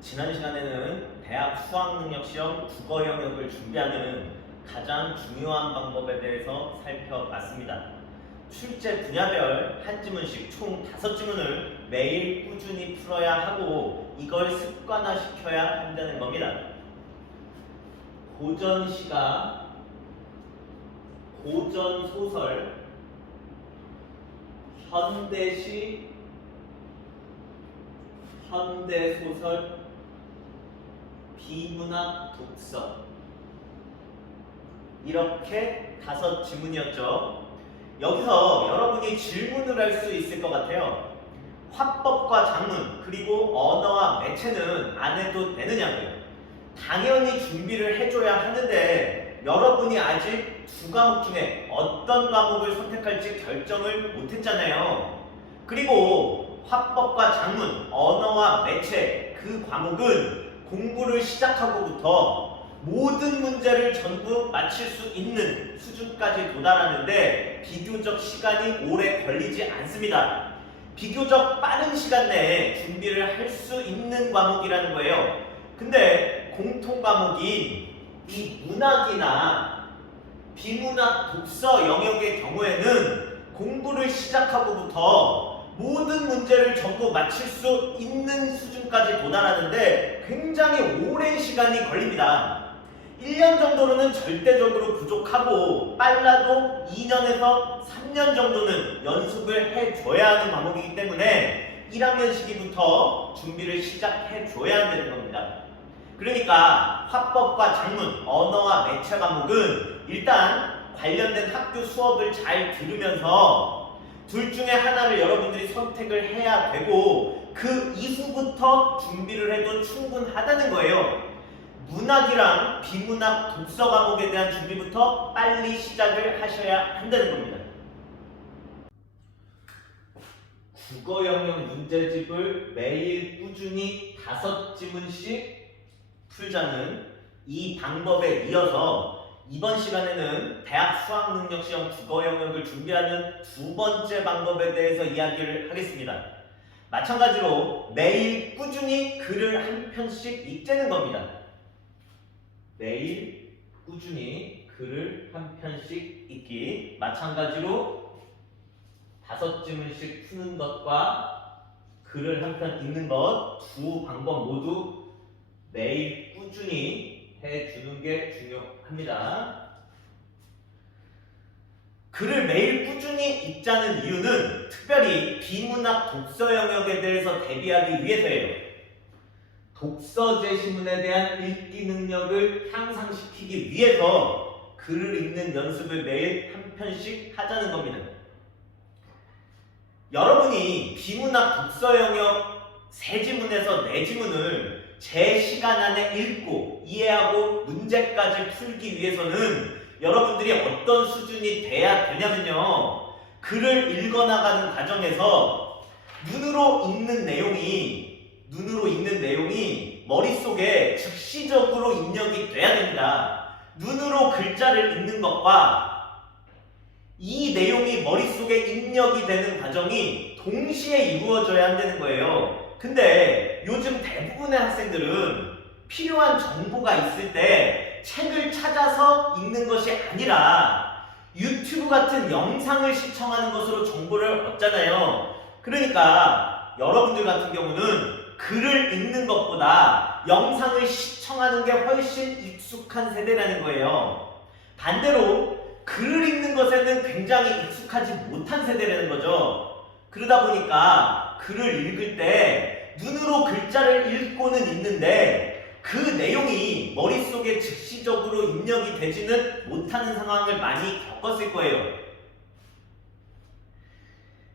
지난 시간에는 대학 수학능력시험 국어 영역을 준비하는 가장 중요한 방법에 대해서 살펴봤습니다. 출제 분야별 한 지문씩 총 5지문을 매일 꾸준히 풀어야 하고 이걸 습관화시켜야 한다는 겁니다. 고전시가, 고전소설, 현대시, 현대소설, 비문학 독서, 이렇게 5지문이었죠. 여기서 여러분이 질문을 할 수 있을 것 같아요. 화법과 작문 그리고 언어와 매체는 안 해도 되느냐고요. 당연히 준비를 해줘야 하는데 여러분이 아직 2과목 중에 어떤 과목을 선택할지 결정을 못했잖아요. 그리고 화법과 작문, 언어와 매체 그 과목은 공부를 시작하고부터 모든 문제를 전부 맞힐 수 있는 수준까지 도달하는데 비교적 시간이 오래 걸리지 않습니다. 비교적 빠른 시간 내에 준비를 할 수 있는 과목이라는 거예요. 근데 공통 과목인 이 문학이나 비문학 독서 영역의 경우에는 공부를 시작하고부터 모든 문제를 전부 맞힐 수 있는 수준까지 도달하는데 굉장히 오랜 시간이 걸립니다. 1년 정도로는 절대적으로 부족하고 빨라도 2년에서 3년 정도는 연습을 해줘야 하는 과목이기 때문에 1학년 시기부터 준비를 시작해줘야 되는 겁니다. 그러니까 화법과 작문, 언어와 매체 과목은 일단 관련된 학교 수업을 잘 들으면서 둘 중에 하나를 여러분들이 선택을 해야 되고 그 이후부터 준비를 해도 충분하다는 거예요. 문학이랑 비문학 독서 과목에 대한 준비부터 빨리 시작을 하셔야 한다는 겁니다. 국어 영역 문제집을 매일 꾸준히 5지문씩 풀자는 이 방법에 이어서 이번 시간에는 대학 수학능력시험 국어 영역을 준비하는 2번째 방법에 대해서 이야기를 하겠습니다. 마찬가지로 매일 꾸준히 글을 한 편씩 읽자는 겁니다. 매일 꾸준히 글을 한 편씩 읽기. 마찬가지로 5지문씩 푸는 것과 글을 한 편 읽는 것 두 방법 모두 매일 꾸준히 해주는 게 중요합니다. 글을 매일 꾸준히 읽자는 이유는 특별히 비문학 독서 영역에 대해서 대비하기 위해서예요. 독서 제시문에 대한 읽기 능력을 향상시키기 위해서 글을 읽는 연습을 매일 한 편씩 하자는 겁니다. 여러분이 비문학 독서 영역 3지문에서 4지문을 제 시간 안에 읽고 이해하고 문제까지 풀기 위해서는 여러분들이 어떤 수준이 돼야 되냐면요. 글을 읽어나가는 과정에서 눈으로 읽는 내용이 머릿속에 즉시적으로 입력이 돼야 됩니다. 눈으로 글자를 읽는 것과 이 내용이 머릿속에 입력이 되는 과정이 동시에 이루어져야 한다는 거예요. 근데 요즘 대부분의 학생들은 필요한 정보가 있을 때 책을 찾아서 읽는 것이 아니라 유튜브 같은 영상을 시청하는 것으로 정보를 얻잖아요. 그러니까 여러분들 같은 경우는 글을 읽는 것보다 영상을 시청하는 게 훨씬 익숙한 세대라는 거예요. 반대로 글을 읽는 것에는 굉장히 익숙하지 못한 세대라는 거죠. 그러다 보니까 글을 읽을 때 눈으로 글자를 읽고는 있는데 그 내용이 머릿속에 즉시적으로 입력이 되지는 못하는 상황을 많이 겪었을 거예요.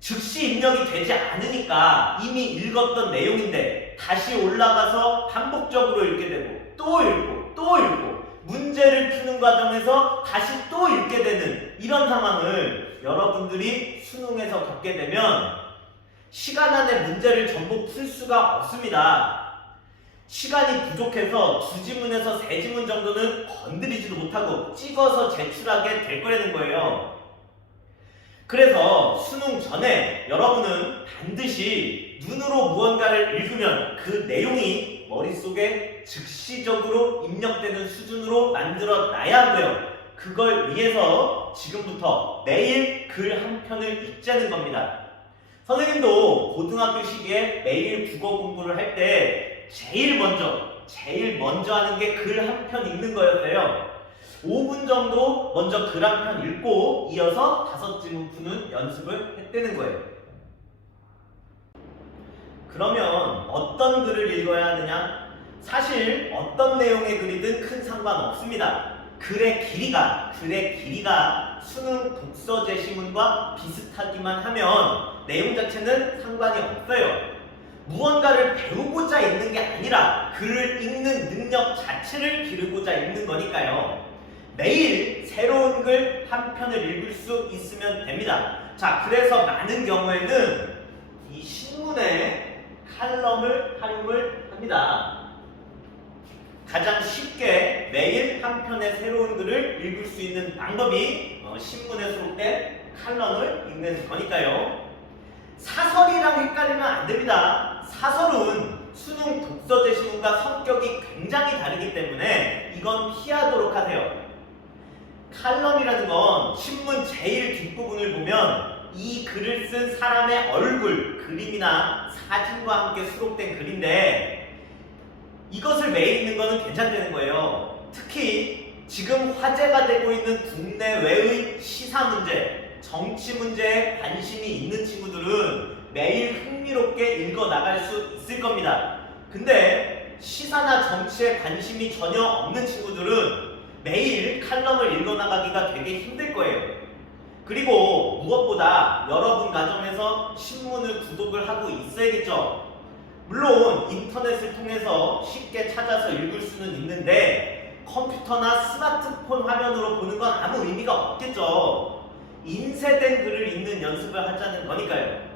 즉시 입력이 되지 않으니까 이미 읽었던 내용인데 다시 올라가서 반복적으로 읽게 되고 또 읽고 또 읽고 문제를 푸는 과정에서 다시 또 읽게 되는 이런 상황을 여러분들이 수능에서 겪게 되면 시간 안에 문제를 전부 풀 수가 없습니다. 시간이 부족해서 2지문에서 3지문 정도는 건드리지도 못하고 찍어서 제출하게 될 거라는 거예요. 그래서 수능 전에 여러분은 반드시 눈으로 무언가를 읽으면 그 내용이 머릿속에 즉시적으로 입력되는 수준으로 만들어 놔야 하고요. 그걸 위해서 지금부터 매일 글 한 편을 읽자는 겁니다. 선생님도 고등학교 시기에 매일 국어 공부를 할 때 제일 먼저 하는 게 글 한 편 읽는 거였어요. 5분 정도 먼저 글 한 편 읽고 이어서 5지문 푸는 연습을 했다는 거예요. 그러면 어떤 글을 읽어야 하느냐? 사실 어떤 내용의 글이든 큰 상관없습니다. 글의 길이가 수능 독서 제시문과 비슷하기만 하면 내용 자체는 상관이 없어요. 무언가를 배우고자 읽는 게 아니라 글을 읽는 능력 자체를 기르고자 읽는 거니까요. 매일 새로운 글 한 편을 읽을 수 있으면 됩니다. 자, 그래서 많은 경우에는 이 신문에 칼럼을 활용을 합니다. 가장 쉽게 매일 한 편의 새로운 글을 읽을 수 있는 방법이 신문에 수록된 칼럼을 읽는 거니까요. 사설이랑 헷갈리면 안 됩니다. 사설은 수능 독서 제시문과 성격이 굉장히 다르기 때문에 이건 피하도록 하세요. 칼럼이라는 건 신문 제일 뒷부분을 보면 이 글을 쓴 사람의 얼굴, 그림이나 사진과 함께 수록된 글인데 이것을 매일 읽는 거는 괜찮다는 거예요. 특히 지금 화제가 되고 있는 국내외의 시사 문제, 정치 문제에 관심이 있는 친구들은 매일 흥미롭게 읽어 나갈 수 있을 겁니다. 근데 시사나 정치에 관심이 전혀 없는 친구들은 매일 칼럼을 읽어 나가기가 되게 힘들 거예요. 그리고 무엇보다 여러분 가정에서 신문을 구독을 하고 있어야겠죠. 물론 인터넷을 통해서 쉽게 찾아서 읽을 수는 있는데 컴퓨터나 스마트폰 화면으로 보는 건 아무 의미가 없겠죠. 인쇄된 글을 읽는 연습을 하자는 거니까요.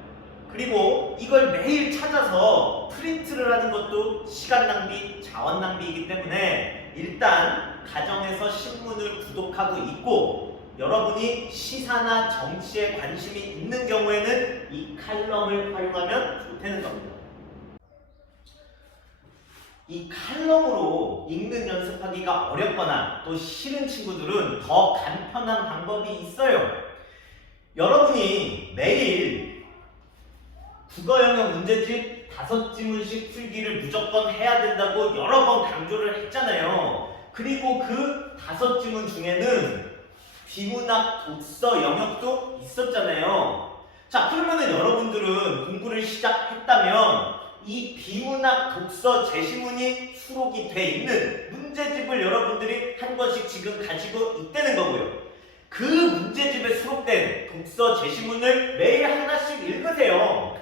그리고 이걸 매일 찾아서 프린트를 하는 것도 시간 낭비, 자원 낭비이기 때문에 일단 가정에서 신문을 구독하고 있고 여러분이 시사나 정치에 관심이 있는 경우에는 이 칼럼을 활용하면 좋다는 겁니다. 이 칼럼으로 읽는 연습하기가 어렵거나 또 싫은 친구들은 더 간편한 방법이 있어요. 여러분이 매일 국어 영역 문제집 5지문씩 풀기를 무조건 해야 된다고 여러 번 강조를 했잖아요. 그리고 그 5지문 중에는 비문학 독서 영역도 있었잖아요. 자, 그러면은 여러분들은 공부를 시작했다면 이 비문학 독서 제시문이 수록이 돼 있는 문제집을 여러분들이 한 권씩 지금 가지고 있다는 거고요. 그 문제집에 수록된 독서 제시문을 매일 하나씩 읽으세요.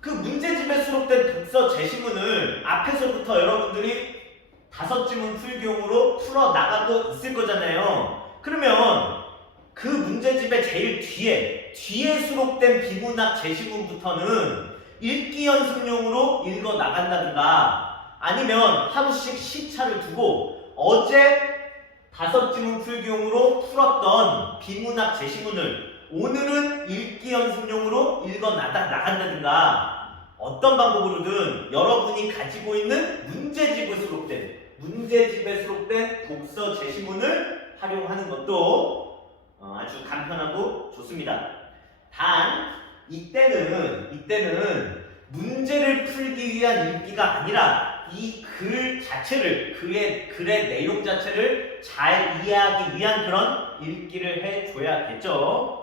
그 문제집에 수록된 독서 제시문을 앞에서부터 여러분들이 5지문 풀기용으로 풀어 나가고 있을 거잖아요. 그러면 그 문제집의 제일 뒤에 수록된 비문학 제시문부터는 읽기 연습용으로 읽어 나간다든가 아니면 하루씩 시차를 두고 어제 5지문 풀기용으로 풀었던 비문학 제시문을 오늘은 읽기 연습용으로 읽어 나간다든가 어떤 방법으로든 여러분이 가지고 있는 문제집에 수록된 독서 제시문을 활용하는 것도 아주 간편하고 좋습니다. 단 이때는 문제를 풀기 위한 읽기가 아니라 이 글 자체를 글의 내용 자체를 잘 이해하기 위한 그런 읽기를 해줘야겠죠.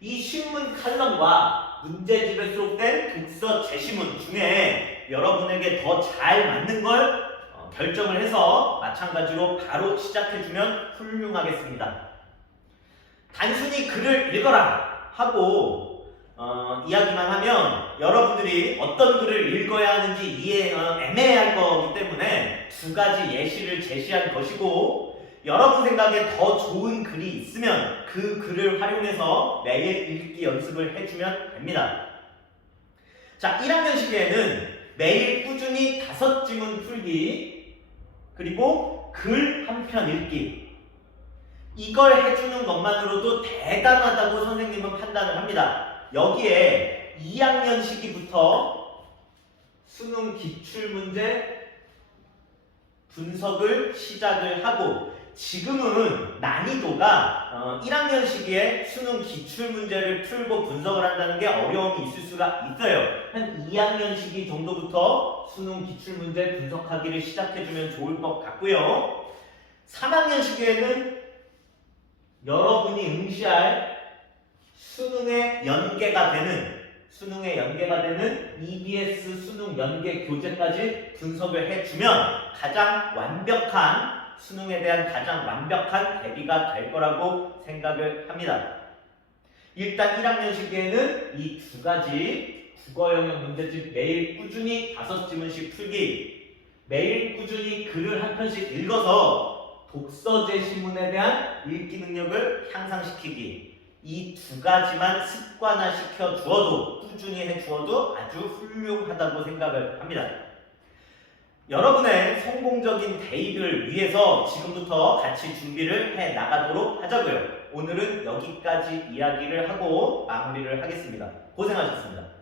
이 신문 칼럼과 문제집에 수록된 독서 제시문 중에 여러분에게 더 잘 맞는 걸 결정을 해서 마찬가지로 바로 시작해주면 훌륭하겠습니다. 단순히 글을 읽어라 하고 이야기만 하면 여러분들이 어떤 글을 읽어야 하는지 애매할 거기 때문에 2가지 예시를 제시한 것이고 여러분 생각에 더 좋은 글이 있으면 그 글을 활용해서 매일 읽기 연습을 해주면 됩니다. 자, 1학년 시기에는 매일 꾸준히 5지문 풀기, 그리고 글 한 편 읽기. 이걸 해주는 것만으로도 대단하다고 선생님은 판단을 합니다. 여기에 2학년 시기부터 수능 기출문제 분석을 시작을 하고, 지금은 난이도가 1학년 시기에 수능 기출문제를 풀고 분석을 한다는 게 어려움이 있을 수가 있어요. 한 2학년 시기 정도부터 수능 기출문제 분석하기를 시작해주면 좋을 것 같고요. 3학년 시기에는 여러분이 응시할 수능에 연계가 되는 EBS 수능 연계 교재까지 분석을 해주면 수능에 대한 가장 완벽한 대비가 될 거라고 생각을 합니다. 일단 1학년 시기에는 이 두 가지 국어 영역 문제집 매일 꾸준히 5지문씩 풀기, 매일 꾸준히 글을 한 편씩 읽어서 독서제 시문에 대한 읽기 능력을 향상시키기, 이 두 가지만 습관화시켜 주어도, 꾸준히 해 주어도 아주 훌륭하다고 생각을 합니다. 여러분의 성공적인 대입을 위해서 지금부터 같이 준비를 해 나가도록 하자고요. 오늘은 여기까지 이야기를 하고 마무리를 하겠습니다. 고생하셨습니다.